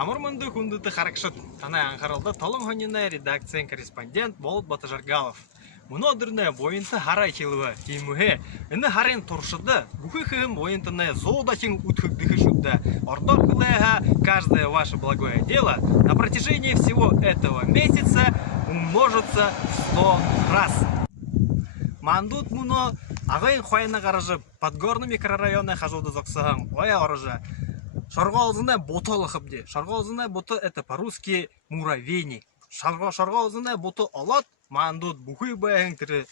Амурманды хүндөті харакшыт. Тана Анхаралда талын хонина редакциян корреспондент Болот Батажаргалов. Мұны одырны бойынты харай келуі, кеймуhe, іні харин туршыды, бүхі хым бойынтыны зоудахин утхыгдыхы шудда. Ордор хылэха, каждое ваше благое дело на протяжении всего этого месяца умножится в 100 раз. Мандут мұны ағайын хойына қарыжы Подгорный микрорайоны хажуды зоксыған оя орыжы. Шаргаузына боталы хыбде. Шаргаузына боты это по-русски муравейник. Шаргаузына боты алат, мандут бухой баян тірі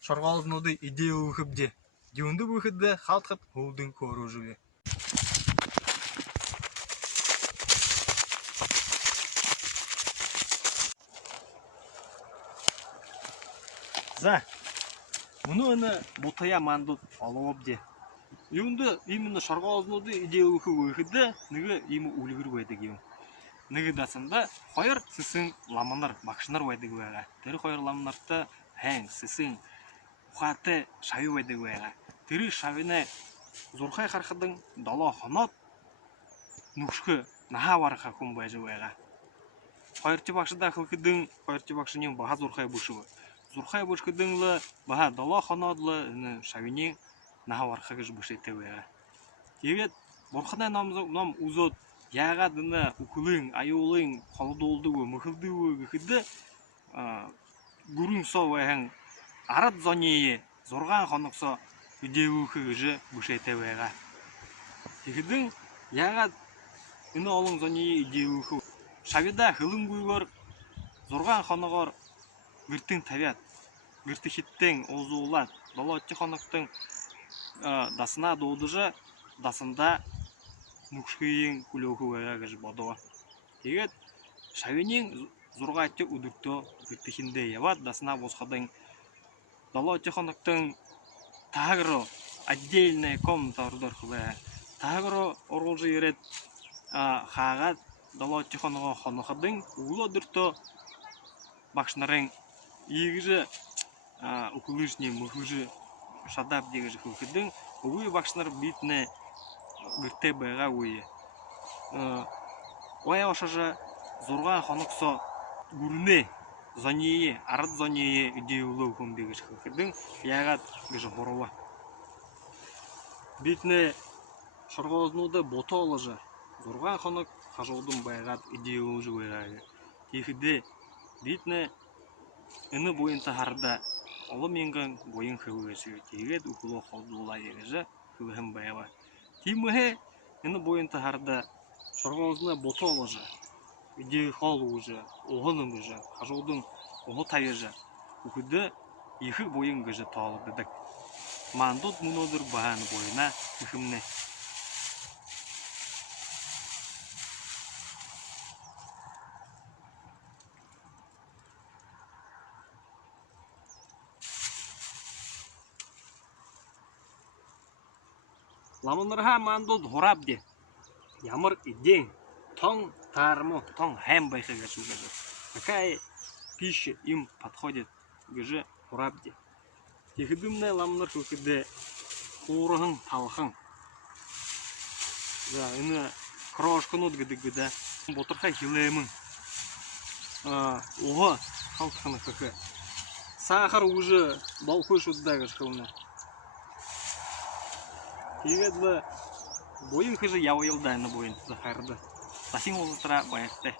шаргаузынуды идею хыбде. Дюнды бұхыдды халтхат hulдың көру жүге. За, мұны өні ботая мандут алуабде. Юнды именно шаргаузынуды идею хыбде, níгі имі үлгір байды кейім. Níгі дасында қойыр сісің ламанар, бақшынар байды көйға. Тері қойыр ламанарты әң, сісің ұқаты шайы байды көйға. Тері шайыны зұрқай қарқыдың дала қанат нүкшкі наға барыға күн байды көйға. Қойырты бақшыда қылқыдың, қойырты бақшының баға зұрқай бұшығы. Зұрқай бұшқыдыңлы баға дала қанадлы шайыны наға барыға күш бұшетті көйға. Тевет, борқынай нам ұзот яға дыны ұқылың, айолың, қалудолдығы, мұқылдығы ғыды гүрін со вәйін арат зонейі зорған қонықса үдеуі ғыжы бұшеті вәйға. Тегідің яға үні олың зонейі үдеуі ғы. Шавида ғылың ғыгыр, зорған қонығыр гүрттің табиат, гүрті хиттің озуылат, бала өтті қонықтың дасына доудыжы, дасында нүкшкейін күлеуі өйі ғыжы бадуа. Тегет, шавинен зорға әтті үдікті күрттіхінде яват, дасына босқадың дала өтті қонықтың тағыры отдельный комната ұрдар қылы. Тағыры орғылжы ерет қағат дала өтті қонығы қонықадың ұғылы дүрті бақшынарың егіжі ұқылышне мұқылжы шадап дегіжі күлкідің ұғы бақшынар бітіне гүрте байға өйі. Оя ошажы зорға қонықса гүріне зонейі, арат зонейі үдеуілі үкім дегіш күлкідің яғат гүжі боруа. Бітіне шарғаузынуды боты олыжы. Зорға қонық қажудың байғат үдеуілі жы өйғағы. Текіде бітіне үні бойын тағарда олы менген бойын қылғышы. Тегет үкілі қолдуыла егіжі қылғым байға. Тимыхе үні бойын тағарда шарғаузына боты олыжы. Үдеуі қол ұжы, оғының ұжы, қажудың оғы тайыжы. Үкіді ехі бойын ғыжы тағылы дедік. Мандут мұнодыр бағаны бойына үкімне. Ламынырға мандут ғорабде. Ямыр идең, тон тарму, тон хэм байхы гажу гажу. Какая пища им подходит гажу ғорабде. Тегідімне ламыныр көкіде қорығын, талқын. Үні крошқын өтгіді. Ботырқа хилемін. Оғы қалтқыны көкі. Сахар уже балқой шудда гажқылына. Тегедлі бойын қыжы яуылдайны бойын захарды. Тасин олыстыра баяқты.